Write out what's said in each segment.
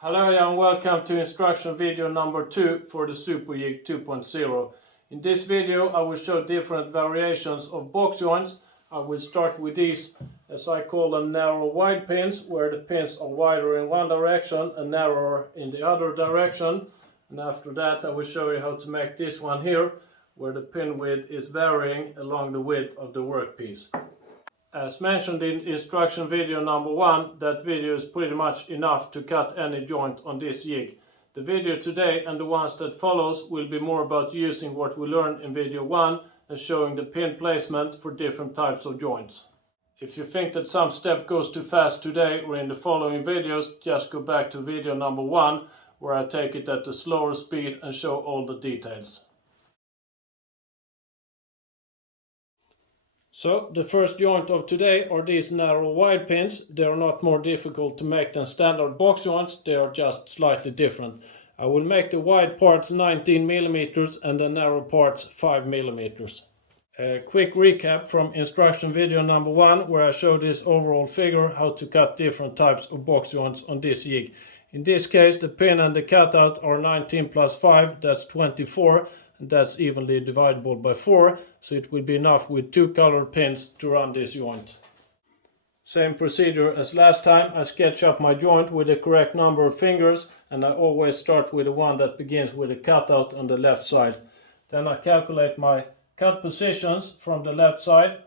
Hello and welcome to instruction video number 2 for the Superjig 2.0. In this video I will show different variations of box joints. I will start with these, as I call them, narrow wide pins, where the pins are wider in one direction and narrower in the other direction. And after that I will show you how to make this one here, where the pin width is varying along the width of the workpiece. As mentioned in instruction video number 1, that video is pretty much enough to cut any joint on this jig. The video today and the ones that follows will be more about using what we learned in video 1 and showing the pin placement for different types of joints. If you think that some step goes too fast today or in the following videos, just go back to video number 1, where I take it at a slower speed and show all the details. So the first joint of today are these narrow wide pins. They are not more difficult to make than standard box joints, they are just slightly different. I will make the wide parts 19 mm and the narrow parts 5 mm. A quick recap from instruction video number 1, where I show this overall figure how to cut different types of box joints on this jig. In this case the pin and the cutout are 19 plus 5, that's 24. And that's evenly divisible by 4, so it will be enough with 2 colored pins to run this joint. Same procedure as last time. I sketch up my joint with the correct number of fingers, and I always start with the one that begins with a cutout on the left side. Then I calculate my cut positions from the left side.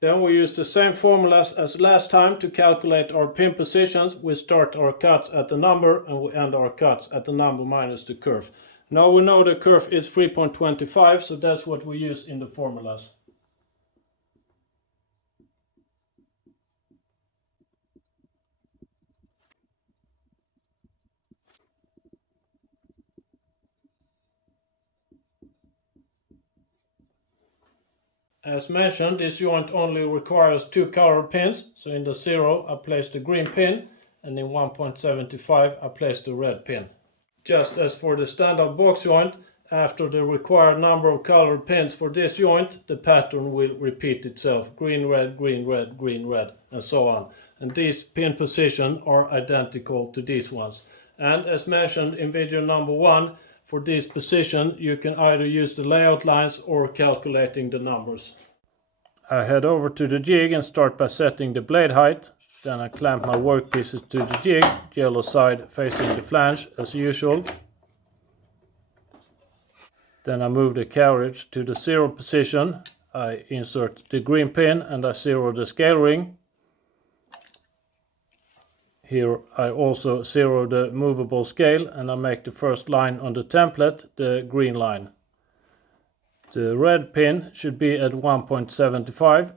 Then we use the same formulas as last time to calculate our pin positions. We start our cuts at the number and we end our cuts at the number minus the curve. Now we know the curve is 3.25, so that's what we use in the formulas. As mentioned, this joint only requires 2 colored pins, so in the 0 I place the green pin and in 1.75 I place the red pin. Just as for the standard box joint, after the required number of colored pins for this joint, the pattern will repeat itself: green, red, green, red, green, red, and so on. And these pin positions are identical to these ones. And as mentioned in video number 1, for this position you can either use the layout lines or calculating the numbers. I head over to the jig and start by setting the blade height. Then I clamp my workpieces to the jig, yellow side facing the flange as usual. Then I move the carriage to the 0 position. I insert the green pin and I zero the scale ring. Here I also zero the movable scale and I make the first line on the template the green line. The red pin should be at 1.75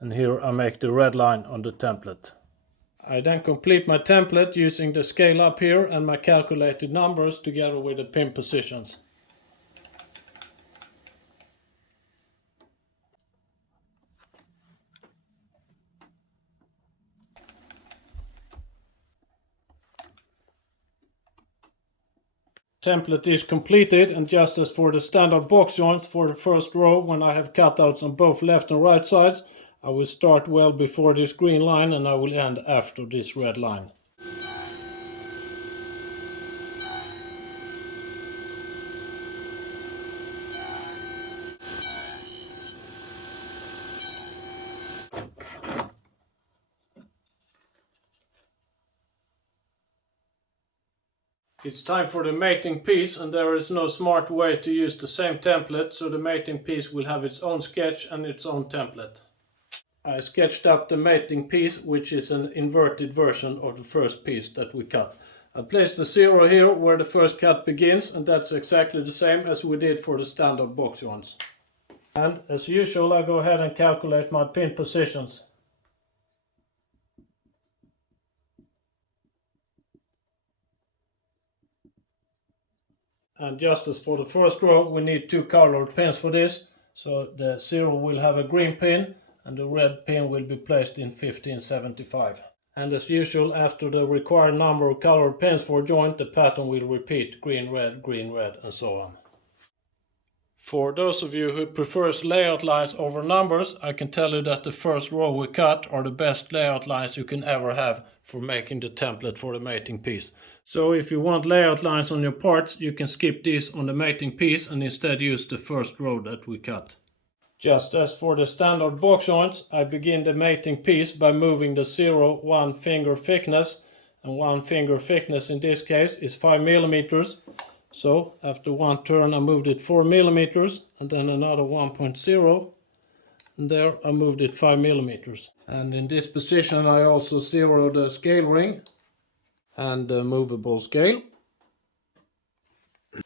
and here I make the red line on the template. I then complete my template using the scale up here and my calculated numbers together with the pin positions. Template is completed, and just as for the standard box joints, for the first row, when I have cutouts on both left and right sides, I will start well before this green line and I will end after this red line. It's time for the mating piece, and there is no smart way to use the same template, so the mating piece will have its own sketch and its own template. I sketched up the mating piece, which is an inverted version of the first piece that we cut. I placed the 0 here where the first cut begins, and that's exactly the same as we did for the standard box joints. And as usual I go ahead and calculate my pin positions. And just as for the first row, we need 2 colored pins for this. So the 0 will have a green pin and the red pin will be placed in 1575. And as usual, after the required number of colored pins for a joint, the pattern will repeat: green, red, and so on. For those of you who prefers layout lines over numbers, I can tell you that the first row we cut are the best layout lines you can ever have for making the template for the mating piece. So if you want layout lines on your parts, you can skip these on the mating piece and instead use the first row that we cut. Just as for the standard box joints, I begin the mating piece by moving the 0 1 finger thickness, and 1 finger thickness in this case is 5 millimeters. So after one turn I moved it 4 millimeters, and then another 1.0, and there I moved it 5 millimeters. And in this position I also zero the scale ring and the movable scale.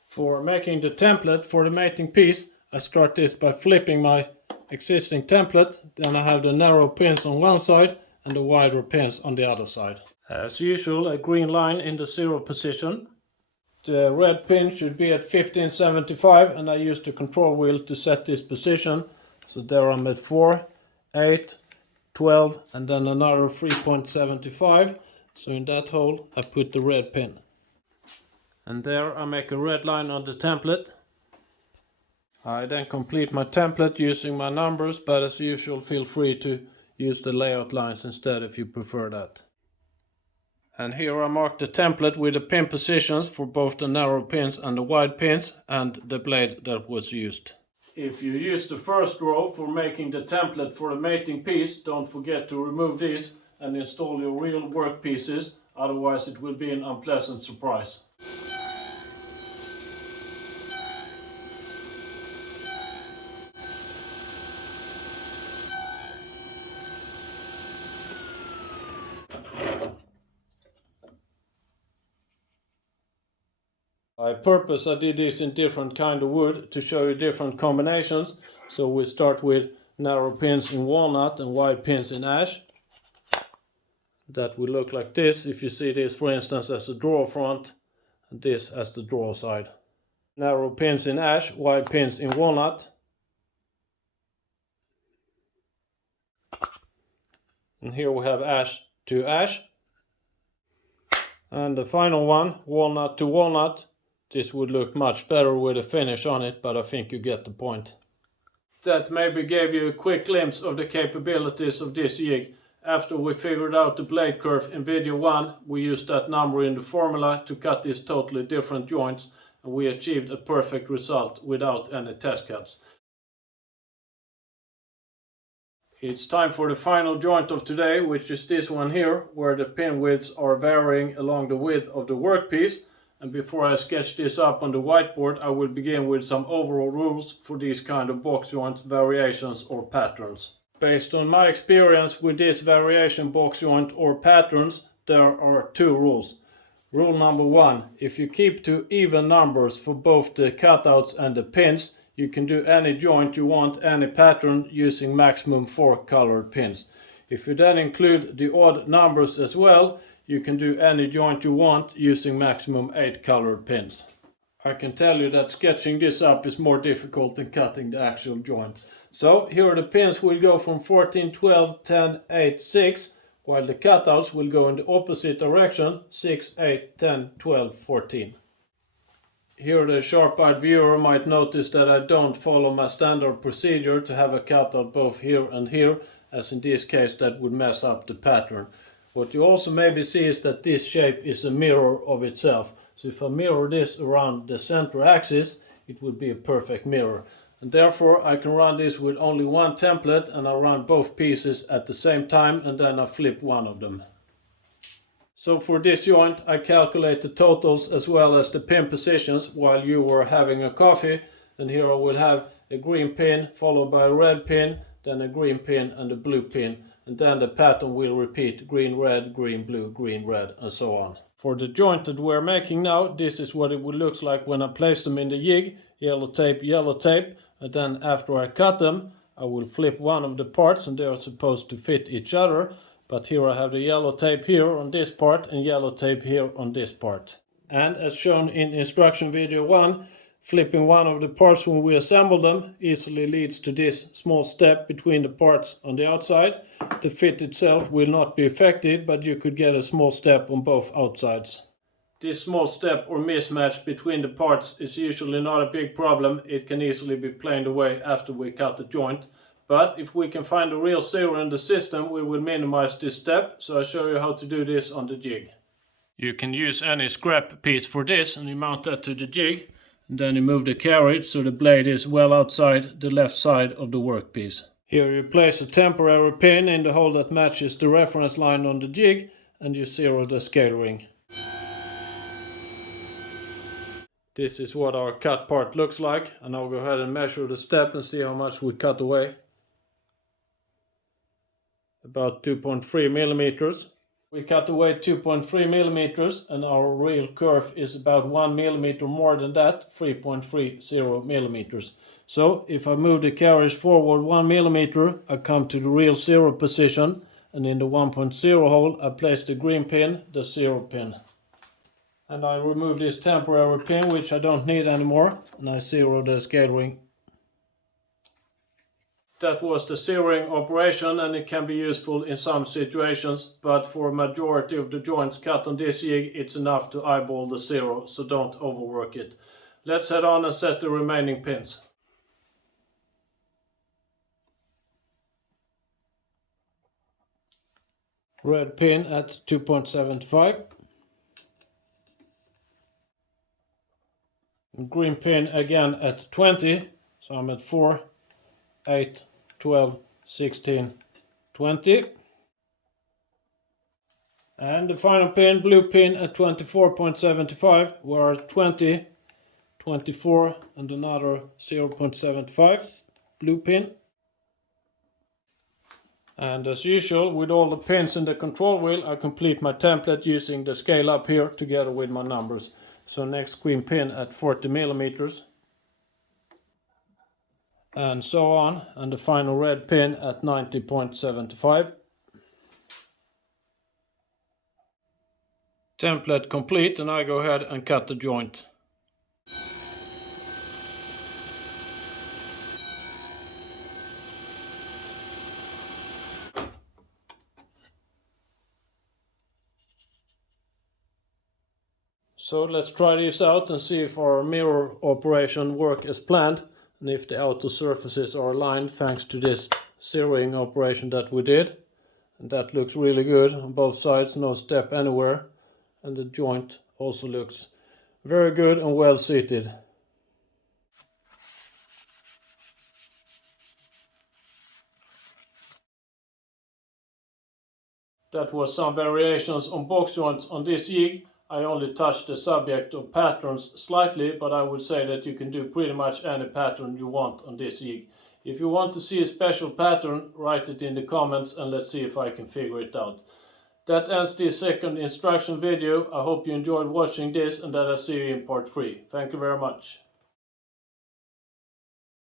For making the template for the mating piece, I start this by flipping my existing template, then I have the narrow pins on one side and the wider pins on the other side. As usual, a green line in the 0 position. The red pin should be at 1575, and I use the control wheel to set this position. So there I'm at 4, 8, 12 and then another 3.75. So in that hole I put the red pin. And there I make a red line on the template. I then complete my template using my numbers, but as usual feel free to use the layout lines instead if you prefer that. And here I mark the template with the pin positions for both the narrow pins and the wide pins and the blade that was used. If you use the first row for making the template for the mating piece, don't forget to remove these and install your real work pieces, otherwise it will be an unpleasant surprise. I did this in different kind of wood to show you different combinations. So we start with narrow pins in walnut and wide pins in ash. That will look like this if you see this for instance as the drawer front and this as the drawer side. Narrow pins in ash, wide pins in walnut. And here we have ash to ash. And the final one, walnut to walnut. This would look much better with a finish on it, but I think you get the point. That maybe gave you a quick glimpse of the capabilities of this jig. After we figured out the blade curve in video 1, we used that number in the formula to cut these totally different joints, and we achieved a perfect result without any test cuts. It's time for the final joint of today, which is this one here, where the pin widths are varying along the width of the workpiece. And before I sketch this up on the whiteboard, I will begin with some overall rules for these kind of box joint variations or patterns. Based on my experience with this variation box joint or patterns, there are 2 rules. Rule number 1, if you keep to even numbers for both the cutouts and the pins, you can do any joint you want, any pattern, using maximum 4 colored pins. If you then include the odd numbers as well, you can do any joint you want using maximum 8 colored pins. I can tell you that sketching this up is more difficult than cutting the actual joint. So here the pins will go from 14, 12, 10, 8, 6, while the cutouts will go in the opposite direction, 6, 8, 10, 12, 14. Here the sharp-eyed viewer might notice that I don't follow my standard procedure to have a cutout both here and here, as in this case that would mess up the pattern. What you also maybe see is that this shape is a mirror of itself. So if I mirror this around the center axis, it would be a perfect mirror. And therefore I can run this with only one template, and I run both pieces at the same time and then I flip one of them. So for this joint I calculate the totals as well as the pin positions while you were having a coffee. And here I will have a green pin followed by a red pin, then a green pin and a blue pin. And then the pattern will repeat green, red, blue, green, red, and so on. For the joint that we're making now, this is what it would look like when I place them in the jig. Yellow tape, and then after I cut them, I will flip one of the parts and they are supposed to fit each other. But here I have the yellow tape here on this part and yellow tape here on this part. And as shown in instruction video 1, flipping one of the parts when we assemble them easily leads to this small step between the parts on the outside. The fit itself will not be affected, but you could get a small step on both outsides. This small step or mismatch between the parts is usually not a big problem. It can easily be planed away after we cut the joint. But if we can find a real zero in the system, we will minimize this step. So I'll show you how to do this on the jig. You can use any scrap piece for this, and you mount that to the jig. And then you move the carriage so the blade is well outside the left side of the workpiece. Here you place a temporary pin in the hole that matches the reference line on the jig, and you zero the scale ring. This is what our cut part looks like, and I'll go ahead and measure the step and see how much we cut away. About 2.3 millimeters. We cut away 2.3 millimeters, and our real curve is about 1 millimeter more than that, 3.30 millimeters. So if I move the carriage forward 1 millimeter, I come to the real zero position, and in the 1.0 hole I place the green pin, the zero pin. And I remove this temporary pin, which I don't need anymore, and I zero the scale ring. That was the zeroing operation, and it can be useful in some situations, but for a majority of the joints cut on this jig, it's enough to eyeball the zero, so don't overwork it. Let's head on and set the remaining pins. Red pin at 2.75. Green pin again at 20, so I'm at 4, 8, 12, 16, 20. And the final pin, blue pin at 24.75, we're at 20, 24 and another 0.75 blue pin. And as usual, with all the pins in the control wheel, I complete my template using the scale up here together with my numbers. So next green pin at 40 millimeters. And so on, and the final red pin at 90.75. Template complete, and I go ahead and cut the joint. So let's try this out and see if our mirror operation works as planned, and if the outer surfaces are aligned thanks to this zeroing operation that we did. And that looks really good on both sides, no step anywhere, and the joint also looks very good and well seated. That was some variations on box joints on this jig. I only touched the subject of patterns slightly, but I would say that you can do pretty much any pattern you want on this jig. If you want to see a special pattern, write it in the comments and let's see if I can figure it out. That ends this second instruction video. I hope you enjoyed watching this and that I see you in part 3. Thank you very much.